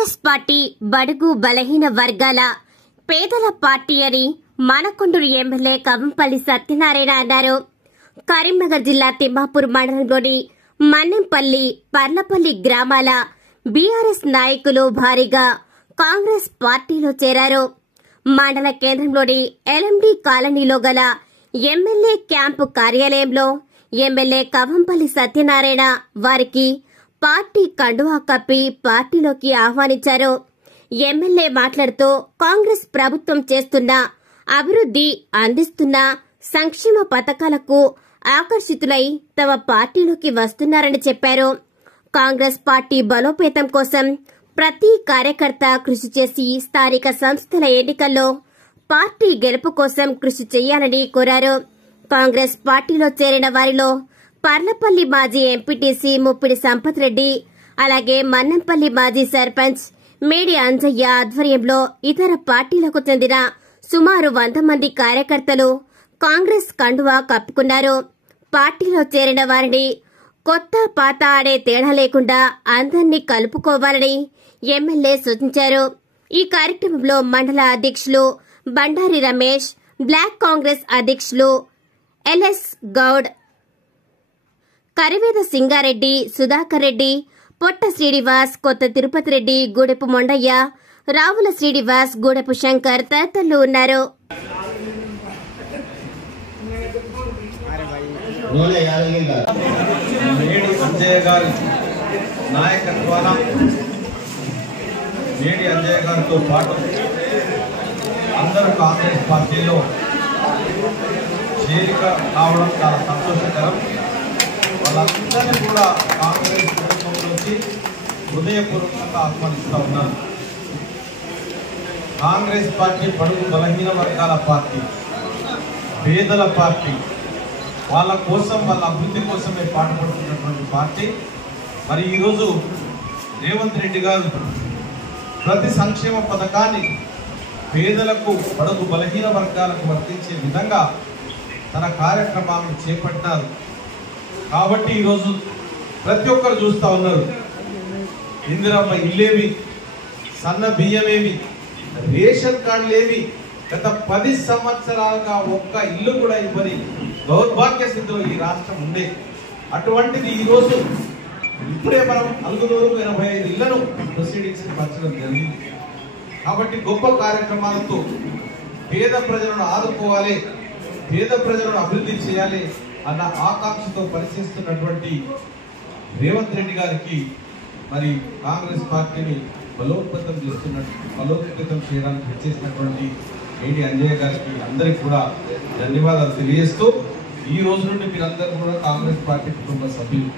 Congress party బడుగు బలహీన వర్గాల పేదల పార్టీ అని మానకొండూరు ఎమ్మెల్యే కవంపల్లి సత్యనారాయణ అన్నారు. కరీంనగర్ జిల్లా తిమ్మాపూర్ మండలంలోని మన్నెంపల్లి, పర్లపల్లి గ్రామాల బీఆర్ఎస్ నాయకులు భారీగా కాంగ్రెస్ పార్టీలో చేరారు. మండల కేంద్రంలోని ఎల్ఎండి కాలనీలో గల ఎమ్మెల్యే క్యాంపు కార్యాలయంలో ఎమ్మెల్యే కవంపల్లి సత్యనారాయణ వారికి పార్టీ కండువా కప్పి పార్టీలోకి ఆహ్వానించారు. ఎమ్మెల్యే మాట్లాడుతూ కాంగ్రెస్ ప్రభుత్వం చేస్తున్న అభివృద్ధి, అందిస్తున్న సంక్షేమ పథకాలకు ఆకర్షితులై తమ పార్టీలోకి వస్తున్నారని చెప్పారు. కాంగ్రెస్ పార్టీ బలోపేతం కోసం ప్రతి కార్యకర్త కృషి చేసి స్థానిక సంస్థల ఎన్నికల్లో పార్టీ గెలుపు కోసం కృషి చేయాలని కోరారు. కాంగ్రెస్ పార్టీలో చేరిన వారిలో పర్లపల్లి మాజీ ఎంపీటీసీ ముప్పిడి సంపత్ రెడ్డి, అలాగే మన్నెంపల్లి మాజీ సర్పంచ్ మేడి అంజయ్య ఆధ్వర్యంలో ఇతర పార్టీలకు చెందిన సుమారు 100 మంది కార్యకర్తలు కాంగ్రెస్ కండువా కప్పుకున్నారు. పార్టీలో చేరిన వారిని కొత్త పాత ఆడే తేడా లేకుండా అందరినీ కలుపుకోవాలని ఎమ్మెల్యే సూచించారు. ఈ కార్యక్రమంలో మండల అధ్యక్షులు బండారి రమేష్, బ్లాక్ కాంగ్రెస్ అధ్యక్షులు ఎల్ఎస్ గౌడ్, కరివేద సింగారెడ్డి, సుధాకర్ రెడ్డి, పొట్ట శ్రీనివాస్, కొత్త తిరుపతి రెడ్డి, గూడెపు మొండయ్య, రావుల శ్రీనివాస్, గూడెపు శంకర్ తదితరులు ఉన్నారు. మేడి అంజయ్య గారితో పాటు అందరూ కాంగ్రెస్ పార్టీలో చేరిక కావడం చాలా సంతోషకరం. వాళ్ళందరినీ కూడా కాంగ్రెస్ కుటుంబంలోకి హృదయపూర్వకంగా ఆహ్వానిస్తూ ఉన్నాను. కాంగ్రెస్ పార్టీ బడుగు బలహీన వర్గాల పార్టీ, పేదల పార్టీ, వాళ్ళ కోసం, వాళ్ళ అభివృద్ధి కోసమే పాటుపడుతున్నటువంటి పార్టీ. మరి ఈరోజు రేవంత్ రెడ్డి గారు ప్రతి సంక్షేమ పథకాన్ని పేదలకు, బడుగు బలహీన వర్గాలకు వర్తించే విధంగా తన కార్యక్రమాలను చేపట్టినారు. కాబట్టి ఈరోజు ప్రతి ఒక్కరు చూస్తూ ఉన్నారు. ఇందిరమ్మ ఇల్లేవి, సన్న బియ్యమేమి, రేషన్ కార్డులేవి, గత 10 సంవత్సరాలుగా ఒక్క ఇల్లు కూడా ఇవ్వని దౌర్భాగ్య స్థితిలో ఈ రాష్ట్రం ఉండే. అటువంటిది ఈరోజు ఇప్పుడే మనం 485 ఇళ్లను ప్రొసీడింగ్స్ పంచడం జరిగింది. కాబట్టి గొప్ప కార్యక్రమాలతో పేద ప్రజలను ఆదుకోవాలి, పేద ప్రజలను అభివృద్ధి చేయాలి అన్న ఆకాంక్షతో పనిచేస్తున్నటువంటి రేవంత్ రెడ్డి గారికి, మరి కాంగ్రెస్ పార్టీని బలోపేతం చేయడానికి వచ్చేసినటువంటి మేడి అంజయ్య గారికి అందరికీ కూడా ధన్యవాదాలు తెలియజేస్తూ, ఈ రోజు నుండి మీరందరూ కూడా కాంగ్రెస్ పార్టీ కుటుంబ సభ్యులు.